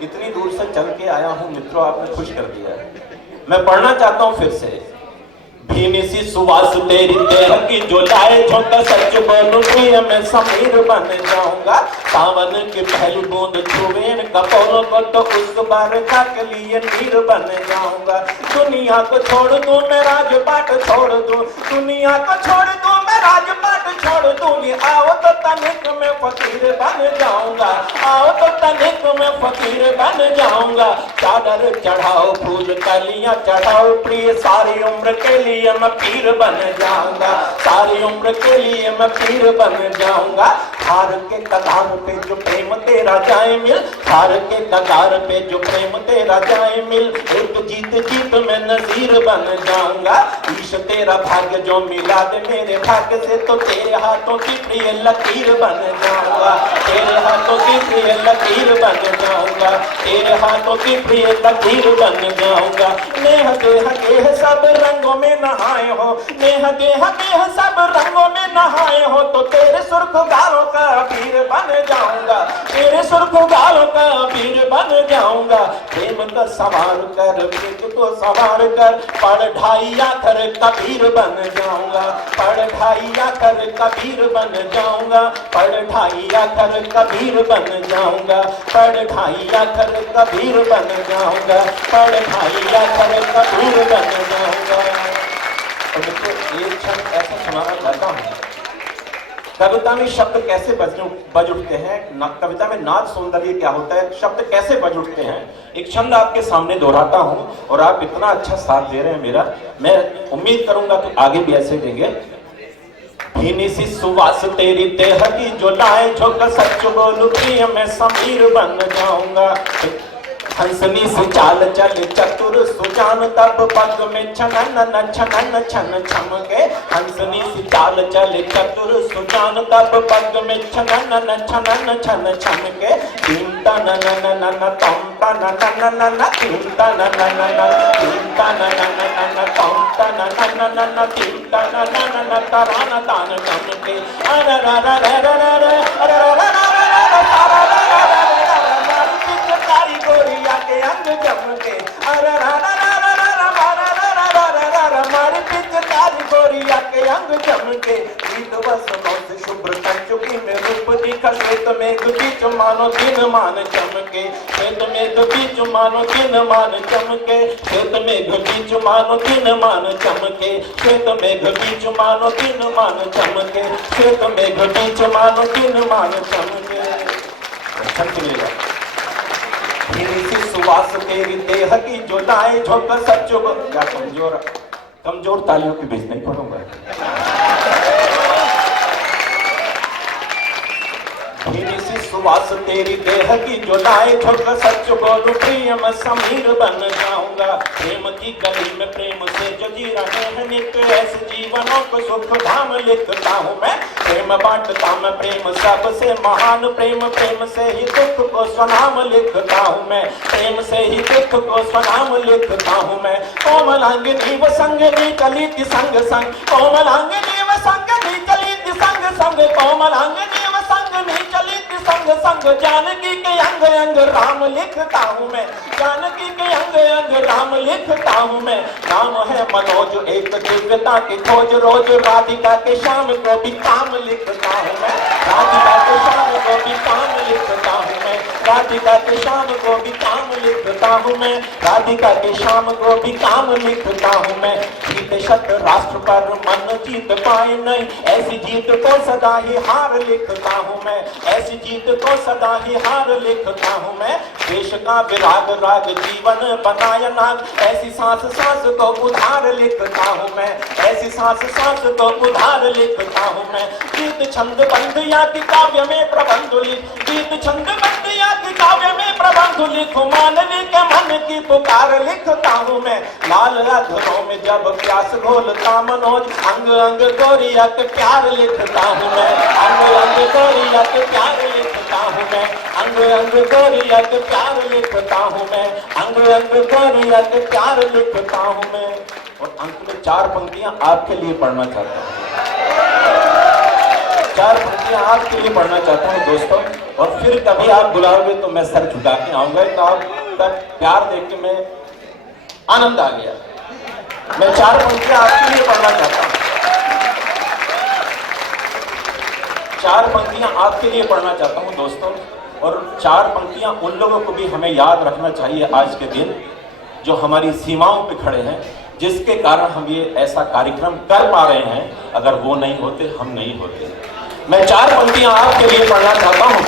इतनी दूर से चल के आया हूँ मित्रों, आपने खुश कर दिया है। मैं पढ़ना चाहता हूँ फिर से। भीनी सी सुवास तेरी देह की जो लाए झोंका, सच बोलूं प्रिय मैं समीर बन जाऊंगा। सावन की पहली बूंद छुए कपोलों को तो उस बारिका के लिए नीर बन जाऊंगा। दुनिया को छोड़ दूं मैं राजपाट छोड़ दूं, दुनिया को छोड़ दूं मैं राजपाट छोड़ दूंगी। आओ तो तनिक में फकीर बन जाऊंगा, आओ तो तनिक में फकीर बन जाऊंगा। चादर चढ़ाओ फूल कलियां चढ़ाओ प्रिय, सारी उम्र के लिए मैं पीर बन जाऊंगा, सारी उम्र के लिए मैं पीर बन जाऊंगा। हार के कगार पे जो प्रेम तेरा जाए मिल, हार के कगार पे जो प्रेम तेरा जाए मिल, एक जीत जीत में नजीर बन जाऊंगा। ईश तेरा भाग्य जो मिला दे मेरे भाग्य से, तो तेरे हाथों की प्रिय लकीर बन जाऊंगा, तेरे हाथों की प्रिय लकीर बन जाऊंगा, तेरे हाथों की प्रिय लकीर बन जाऊंगा। नेह देह गेह सब रंगों में नहाए हो, नेह देह गेह सब रंगों में नहाए हो, तो तेरे सुर्ख गालों का पीर बन जाऊंगा, तेरे सुर्ख गालों का पीर बन जाऊंगा। प्रेम को संवार कर, प्रेम को संवार कर, पढ़ाइया कर कबीर बन जाऊंगा, पढ़ाइया कर कबीर बन जाऊंगा, पढ़ाइया कर कबीर बन जाऊंगा, पढ़ाइया कर कबीर बन जाऊंगा, पढ़ाइया कर कबीर बन जाऊंगा। और मित्रों एक क्षण ऐसा सुनाना चाहता हूँ, कविता में शब्द कैसे बज उठते हैं, कविता में नाद सौंदर्य क्या होता है, शब्द कैसे बज उठते हैं। एक छंद आपके सामने दोहराता हूं और आप इतना अच्छा साथ दे रहे हैं मेरा, मैं उम्मीद करूंगा कि आगे भी ऐसे देंगे। भीनी सी सुवास तेरी देह की जो लाए झोंका, सच बोलूं प्रिय मैं समीर बन जाऊंगा। हंसनी से चाल चल चतुर सुजान, तब पग में छनन न छनन छन छमके। हंसनी से चाल चल चतुर सुजान, तब पग में छनन न छनन छन छमके। तीन तन न न न तम तन न न न तीन तन न न न तीन तन न न न तम तन न न न तीन तन न न तरान तान छमके। अर र र र र र र र र गोरिया के अंग चमके, अरे रा रा रा रा रा रा रा रा रा रा रा मारी पिचकारी गोरिया के अंग चमके। गीत वसनों से शुभ्र कंचुकी में रूप दिखा, श्वेत मेघ बीच मानो दिन मान चमके, श्वेत मेघ बीच मानो दिन मान चमके, श्वेत मेघ बीच मानो दिन मान चमके, श्वेत मेघ बीच मानो दिन मान चमके, श्वेत मेघ बीच मानो दिन मान चमके। भीनी सी सुवास तेरी देह की जो लाए झोंका, सच क्या कमजोर तालियों की बीच नहीं पढ़ूंगा। भीनी सी सुवास तेरी देह की जो लाए झोंका, सच बोलूं प्रिय मैं समीर बन जाऊंगा। प्रेम की गली में प्रेम से जो जी रहे हैं नित्य, ऐसे जीवनों को सुख धाम लिखता हूँ मैं। प्रेम बांटता मैं प्रेम सबसे महान, प्रेम प्रेम से ही दुख को स्वनाम लिखता हूँ मैं, प्रेम से ही दुख को स्वनाम लिखता हूँ मैं। कोमलांगिनी व संगनी चलित संग संग, कोमलांगिनी व संगनी चलित संग संग, कोमलांगिनी व संगनी चलित संग संग। जानकी के अंग अंग राम लिखता हूँ मैं, जानकी के अंग अंग राम लिखता हूँ मैं। नाम है मनोज एक दिव्यता की खोज, रोज राधिका के शाम को भी काम लिखता हूँ मैं, राधिका के शाम को भी काम लिखता हूँ मैं, राधिका के शाम को भी काम लिखता हूँ मैं, राधिका के शाम को भी काम लिखता हूँ मैं। जीत शत राष्ट्र पर मन जीत पाए नहीं, ऐसी जीत को सदा ही हार लिखता हूँ मैं, ऐसी जीत को सदा ही हार लिखता हूँ मैं। देश का विराग राग जीवन बनाया नाग, ऐसी सांस सांस को उधार लिखता हूँ मैं, ऐसी सांस सांस को उधार लिखता हूँ मैं। गीत छंद बंध या कि काव्य में प्रबंध लिख, गीत छंद बंध या कि काव्य में प्रबंध लिखूं, मानवी के मन की पुकार लिखता हूँ मैं। लाल अधरों में जब प्यास घोलता मनोज, अंग अंग गोरिया के प्यार लिखता हूँ मैं, अंग अंग गोरिया के प्यार लिखता हूँ मैं, अंग अंग गोरिया के प्यार लिखता हूँ मैं, अंग अंग गोरिया के प्यार लिखता हूँ मैं। और अंत में चार पंक्तियां आपके लिए पढ़ना चाहता हूँ, 4 पंक्तियां आपके लिए पढ़ना चाहता हूं दोस्तों, और फिर कभी आप बुलाओगे तो मैं सर झुका के आऊंगा। तो आपका प्यार देख के मैं आनंद आ गया। मैं 4 पंक्तियां आपके लिए पढ़ना चाहता हूं, 4 पंक्तियां आपके लिए पढ़ना चाहता हूं दोस्तों। और 4 पंक्तियां उन लोगों को भी हमें याद रखना चाहिए आज के दिन, जो हमारी सीमाओं पे खड़े हैं, जिसके कारण हम ये ऐसा कार्यक्रम कर पा रहे हैं। अगर वो नहीं होते, हम नहीं होते। मैं 4 पंक्तियां आपके लिए पढ़ना चाहता हूं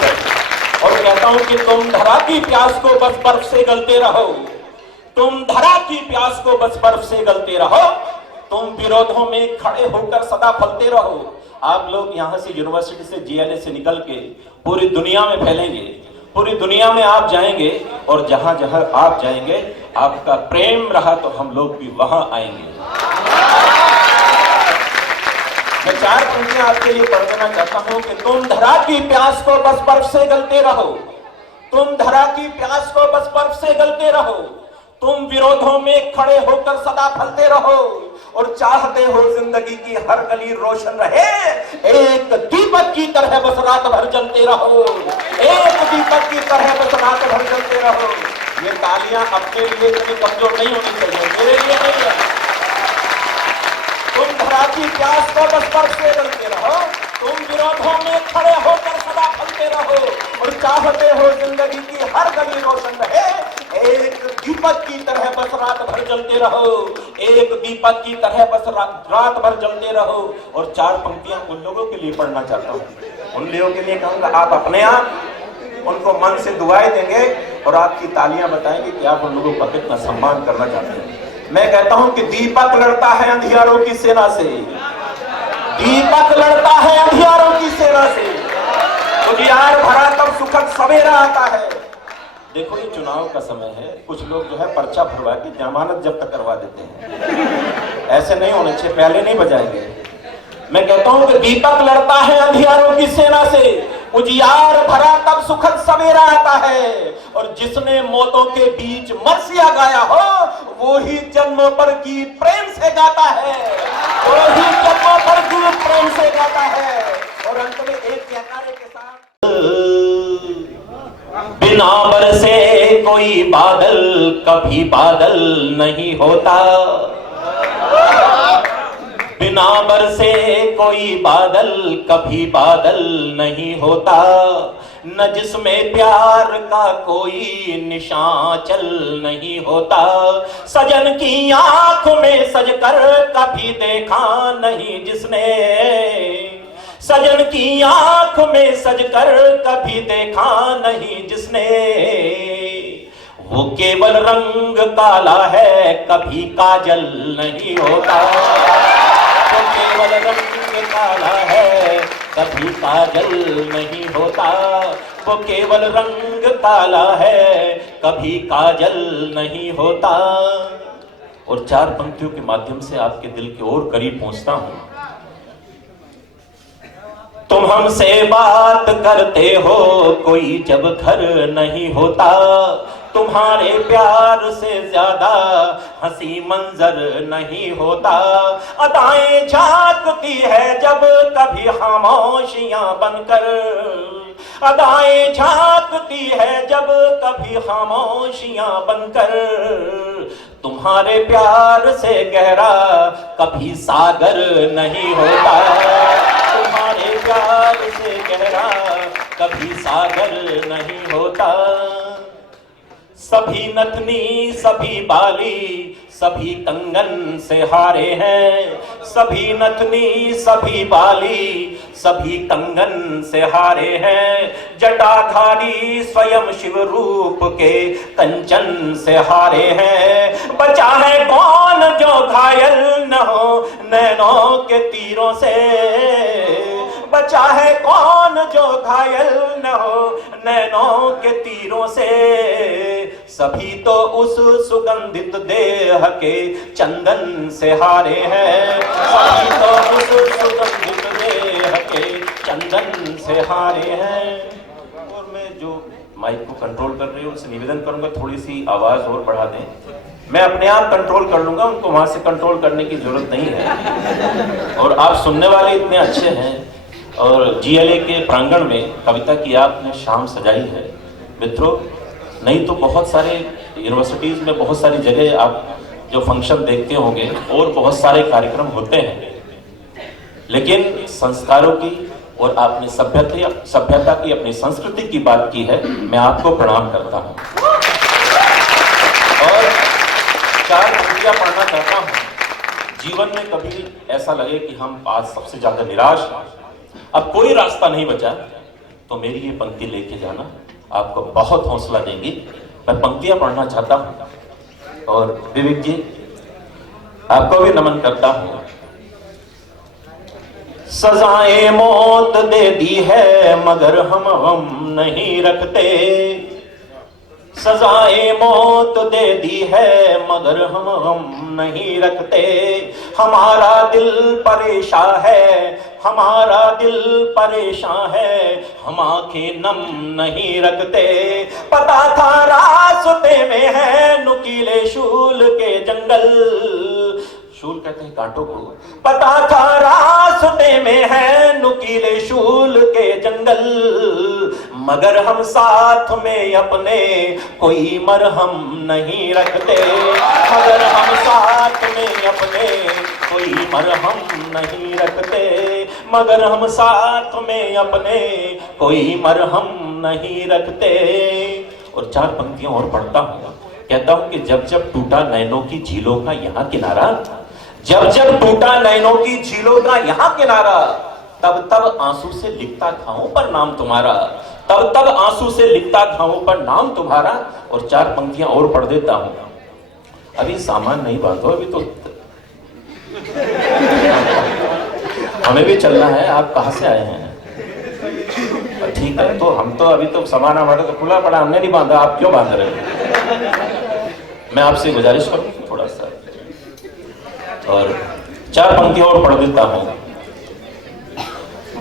और कहता हूं कि तुम धरा की प्यास को बस बर्फ से गलते रहो, तुम धरा की प्यास को बस बर्फ से गलते रहो, तुम विरोधों में खड़े होकर सदा फलते रहो। आप लोग यहां से यूनिवर्सिटी से, जीएलए से निकल के पूरी दुनिया में फैलेंगे, पूरी दुनिया में आप जाएंगे, और जहां जहां आप जाएंगे आपका प्रेम रहा तो हम लोग भी वहां आएंगे। मैं 4 पंक्तियां आपके लिए पढ़ देना चाहता हूं कि तुम धरा की प्यास को बस बर्फ से गलते रहो, तुम धरा की प्यास को बस बर्फ से गलते रहो, तुम विरोधों में खड़े होकर सदा फलते रहो, और चाहते हो जिंदगी की हर गली रोशन रहे, एक दीपक की तरह बस रात भर जलते रहो, एक दीपक की तरह बस रात भर जलते रहो। ये तालियां अपने लिए कभी कमजोर नहीं होनी चाहिए, मेरे लिए नहीं है। तुम धरा की प्यास को बस बर्फ से गलते रहो, तुम विरोधों में खड़े होकर सदा फलते रहो, और चाहते हो जिंदगी की हर गली रोशन रहे, एक दीपक की तरह बस रात भर जलते रहो, एक दीपक की तरह बस रात भर जलते रहो। और 4 पंक्तियां उन लोगों के लिए पढ़ना चाहता हूं, उन लोगों के लिए कहूंगा, आप अपने आप उनको मन से दुआएं देंगे और आपकी तालियां बताएंगे कि आप उन लोगों का कितना सम्मान करना चाहते हैं। मैं कहता हूं कि दीपक लड़ता है अंधियारों की सेना से, दीपक लड़ता है अंधियारों की सेना से, उजियार भरा तब सुखद सवेरा आता है। देखो ये चुनाव का समय है, कुछ लोग जो है पर्चा भरवा के जमानत जब्त करवा देते हैं, ऐसे नहीं होने चाहिए, पहले नहीं बजाएंगे। मैं कहता हूं कि दीपक लड़ता है अंधियारों की सेना से, उजियार भरा तब सुखद सवेरा आता है, और जिसने मौतों के बीच मरसिया गाया हो, वो ही जन्मों पर की प्रेम से गाता है, वो ही जन्मों पर की प्रेम से गाता है। और अंत में एक जयकारे के साथ, बिना बरसे कोई बादल कभी बादल नहीं होता, बिना बरसे कोई बादल कभी बादल नहीं होता, न जिसमें प्यार का कोई निशान चल नहीं होता, सजन की आंख में सजकर कभी देखा नहीं जिसने, सजन की आंख में सजकर कभी देखा नहीं जिसने, वो केवल रंग काला है कभी काजल नहीं होता, वो केवल रंग काला है कभी काजल नहीं होता, वो केवल रंग काला है कभी काजल नहीं होता। और 4 पंक्तियों के माध्यम से आपके दिल के और करीब पहुंचता हूं। तुम हमसे बात करते हो कोई जब घर नहीं होता, तुम्हारे प्यार से ज्यादा हंसी मंजर नहीं होता, अदाएं झांकती है जब कभी खामोशियां बनकर, अदाएं झांकती है जब कभी खामोशियां बनकर, तुम्हारे प्यार से गहरा कभी सागर नहीं होता, तुम्हारे प्यार से गहरा कभी सागर नहीं होता। सभी नथनी सभी बाली सभी कंगन से हारे हैं, सभी नथनी सभी बाली सभी कंगन से हारे हैं, जटाधारी स्वयं शिव रूप के कंचन से हारे हैं, बचा है कौन जो घायल न हो नैनों के तीरों से, बचा है कौन जो घायल न हो नैनों के तीरों से, सभी तो उस सुगंधित देह के चंदन से हारे हैं, सभी तो उस सुगंधित देह के चंदन से हारे हैं। और मैं जो माइक को कंट्रोल कर रही हूँ उनसे निवेदन करूंगा थोड़ी सी आवाज और बढ़ा दें, मैं अपने आप कंट्रोल कर लूंगा, उनको वहां से कंट्रोल करने की जरूरत नहीं है। और आप सुनने वाले इतने अच्छे हैं और जीएलए के प्रांगण में कविता की आपने शाम सजाई है। मित्रों, नहीं तो बहुत सारे यूनिवर्सिटीज़ में बहुत सारी जगह आप जो फंक्शन देखते होंगे और बहुत सारे कार्यक्रम होते हैं, लेकिन संस्कारों की और आपने सभ्यता की, अपनी संस्कृति की बात की है। मैं आपको प्रणाम करता हूँ और 4 पंक्तियां पढ़ना चाहता हूँ। जीवन में कभी ऐसा लगे कि हम आज सबसे ज्यादा निराश हैं, अब कोई रास्ता नहीं बचा, तो मेरी ये पंक्ति लेके जाना, आपको बहुत हौसला देंगी। मैं पंक्तियां पढ़ना चाहता हूं और विवेक जी आपको भी नमन करता हूं। सजाएं मौत दे दी है मगर हम नहीं रखते, सजाएं मौत दे दी है मगर हम नहीं रखते। हमारा दिल परेशान है, हमारा दिल परेशान है, हम आंखें नम नहीं रखते। पता था रास्ते में है नुकीले शूल के जंगल, शूल कहते हैं कांटों को। पता था रास्ते में है नुकीले शूल के जंगल, मगर हम साथ में अपने कोई मरहम नहीं रखते, मगर हम साथ में अपने कोई मरहम नहीं रखते, मगर हम साथ में अपने कोई मरहम नहीं रखते। और 4 पंक्तियां और पढ़ता हूं। कहता हूं कि जब जब टूटा नैनों की झीलों का यहाँ किनारा, जब जब टूटा नैनों की झीलों का यहाँ किनारा, तब तब आंसू से लिखता घावों पर नाम तुम्हारा, तब तब आंसू से लिखता घावों पर नाम तुम्हारा। और 4 पंक्तियां और पढ़ देता हूं। अभी सामान नहीं बांधो, अभी तो हमें भी चलना है। आप कहां से आए हैं? ठीक है, तो हम तो अभी तो सामान हमारा तो खुला पड़ा, हमने नहीं बांधा, आप क्यों बांध रहे हैं? मैं आपसे गुजारिश करूं थोड़ा सा, और 4 पंक्तियां और पढ़ देता हूं।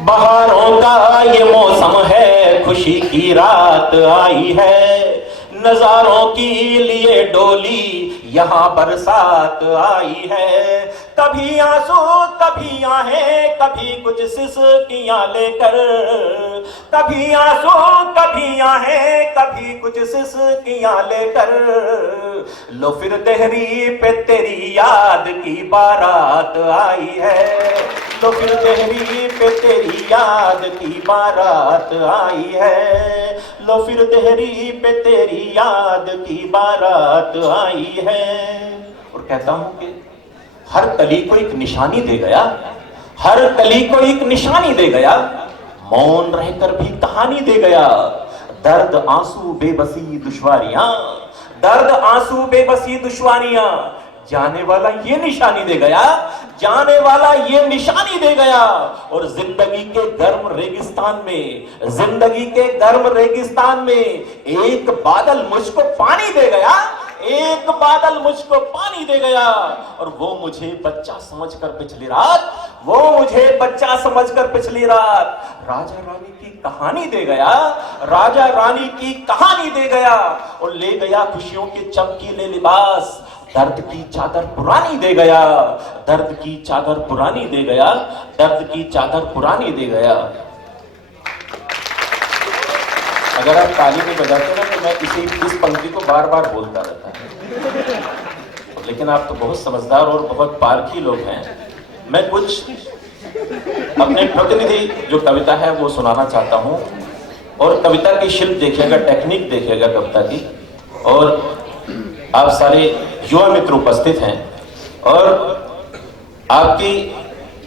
बहारों का ये मौसम है, खुशी की रात आई है, नजारों के लिए डोली यहाँ बरसात आई है। कभी आंसू कभी आहें, कभी कुछ सिसकियां लेकर, कभी आंसू कभी आहें, कभी कुछ सिसकियां लेकर, लो फिर देहरी पे तेरी याद की बारात आई है, लो फिर देहरी पे तेरी याद की बारात आई है, लो फिर देहरी पे तेरी याद की बारात आई है। और कहता हूं कि हर कली को एक निशानी दे गया, हर कली को एक निशानी दे गया, मौन रहकर भी कहानी दे गया। दर्द आंसू बेबसी दुश्वारियां, दर्द आंसू बेबसी दुश्वारियां, जाने वाला ये निशानी दे गया, जाने वाला ये निशानी दे गया। और जिंदगी के गर्म रेगिस्तान में, जिंदगी के गर्म रेगिस्तान में एक बादल मुझको पानी दे गया, एक बादल मुझको पानी दे गया। और वो मुझे बच्चा समझकर पिछली रात, वो मुझे बच्चा समझकर पिछली रात राजा रानी की कहानी दे गया, राजा रानी की कहानी दे गया। और ले गया खुशियों के चमकीले लिबास, दर्द की चादर पुरानी दे गया, दर्द की चादर पुरानी दे गया, दर्द की चादर पुरानी दे गया। अगर आप ताली नहीं बजाते ना तो मैं इस पंक्ति को बार बार बोलता रहता है, लेकिन आप तो बहुत समझदार और बहुत पारखी लोग हैं। मैं कुछ अपने प्रतिनिधि जो कविता है वो सुनाना चाहता हूं, और कविता की शिल्प देखिएगा, टेक्निक देखिएगा कविता की। और आप सारे युवा मित्र उपस्थित हैं और आपकी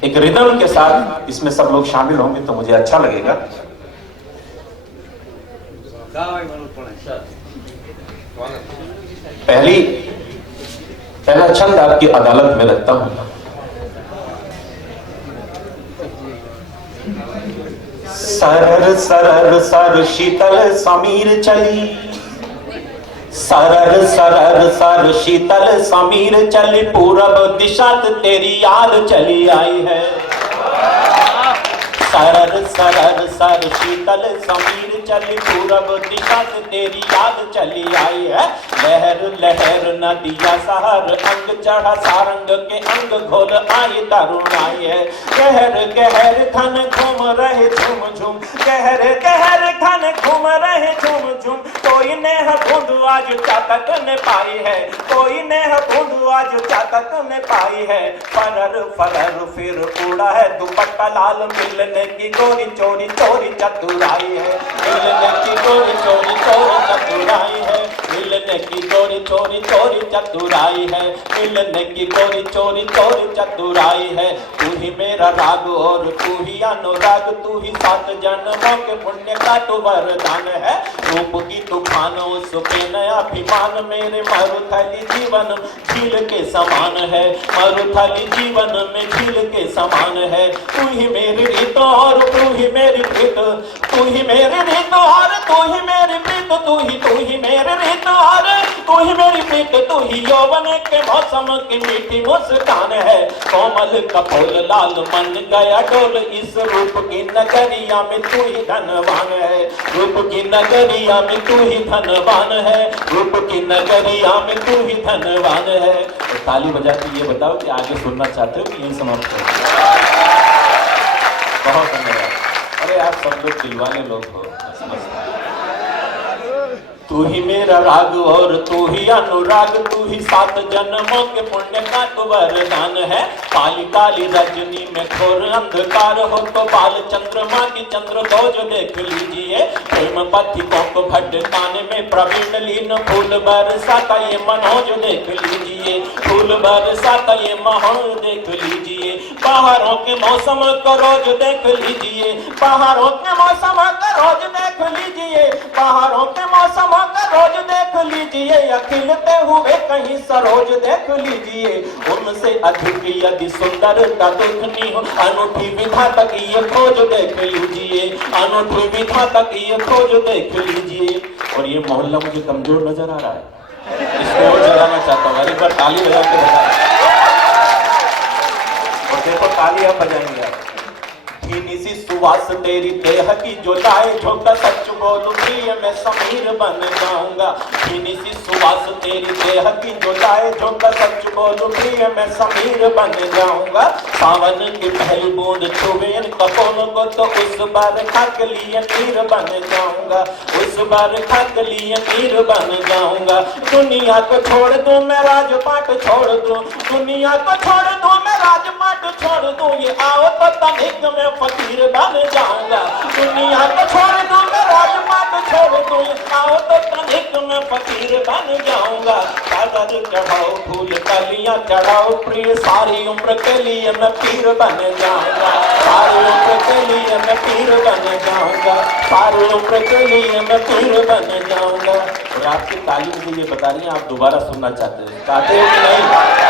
एक रिदम के साथ इसमें सब लोग शामिल होंगे तो मुझे अच्छा लगेगा। पहला छंद आपकी अदालत में रखता हूं। सरर सरर सर शीतल समीर चली, सरर सरर सर शीतल समीर चली, पूरब दिशा तेरी याद चली आई है। सरर सरर सर शीतल समीर चली पूरब दिशा से तेरी याद चली आई है। लहर लहर नदिया सहर अंग चढ़ा सारंग के अंग घोल आई तरुण आई है। कहर कहर घन घूम रहे झूम झूम, कहर कहर घन घूम रहे झूम झूम। कोई नेह बूंद आज चातक ने पाई है, कोई नेह बूंद आज चातक ने पाई है। फरर फरर फिर उड़ा है दुपट्टा लाल, मिलने की गोरी चोरी चोरी चतुराई है। मिलने की गोरी चोरी चोरी चतुराई है, मिलने की गोरी चोरी चोरी चतुराई है, मिलने की गोरी चोरी चोरी चतुराई है। तू ही मेरा राग और तू ही अनुराग, तू ही 7 जन्मों के पुण्य का तू वरदान है। रूप की तूफान उस पे नया अभिमान, मेरे मरुथली जीवन झील के समान है, मरुथली जीवन में झील के समान है। तू ही मेरी रीत और तू ही मेरी प्रीत, तू ही मेरी रीत और तू ही मेरी प्रीत, तू ही मेरी रीत और तू ही मेरी प्रीत। तू ही यौवन के मौसम की मीठी मुस्कान है, कोमल कपोल लाल मन गया डोल। इस रूप की नगरिया में तू ही धनवान है, रूप की नगरिया में तू ही धनवान है, रूप की नगरिया में तू ही धनवान है। तो ताली बजा के ये बताओ कि आगे सुनना चाहते हो कि यही समाप्त करो? बहुत धन्यवाद। अरे आप सब लोग दिलवाने लोग हो, समझता। तू ही मेरा राग और तू ही अनुराग, तू ही 7 जन्मों के पुण्य का तू वरदान है। काली काली रजनी में घोर अंधकार हो तो बाल चंद्रमा की चंद्र खोज देख लीजिए। प्रेम पथिकों को भटकाने में प्रवीण लीन, फूल बरसाता ये मनोज देख लीजिए, फूल बरसाता ये मनोज देख लीजिए। बाहरों के मौसम को रोज देख लीजिए, बाहरों के मौसम को रोज देख लीजिए, बाहरों के मौसम का रोज देख लीजिए। खिलते हुए कहीं सरोज देख लीजिए, उनसे अधिक यदि सुंदरता देखनी हो अनूठी विधाता की ये खोज देख लीजिए, अनूठी विधाता की ये खोज देख लीजिए। और ये मोहल्ला मुझे कमजोर नजर आ रहा है, इसको और जगाना चाहता हूँ। एक बार ताली बजा के बता, और देखो ताली आप बजाएंगे आप। भीनी सी सुवास तेरी देह की जो लाए झोंका, सच बोलूं प्रिय मैं समीर बन जाऊंगा। भीनी सी सुवास तेरी देह की जो लाए झोंका, सच बोलूं प्रिय मैं समीर बन जाऊंगा। सावन की पहली बूंद छुए इन कपोलों को तो उस बार खाक लिए नीर बन जाऊंगा, उस बार खाक लिए नीर बन जाऊंगा। दुनिया को छोड़ दूं मैं राजपाट छोड़ दूं, दुनिया को छोड़ दूं मैं राजपाट छोड़ दूं। ये आओ तो तनिक में फकीर बन जाऊंगा, दुनिया को छोड़ दूं मैं राजपाट छोड़ दूं। आओ तो तनिक में फकीर बन जाऊंगा। कागज चढ़ाओ फूल कलियां चढ़ाओ प्रिय, सारी उम्र के लिए मैं पीर बन जाऊंगा, सारी उम्र के लिए मैं पीर बन जाऊंगा, सारी उम्र के लिए मैं पीर बन जाऊंगा। और आपकी ताली मुझे ये बता रही है आप दोबारा सुनना चाहते हो कि नहीं?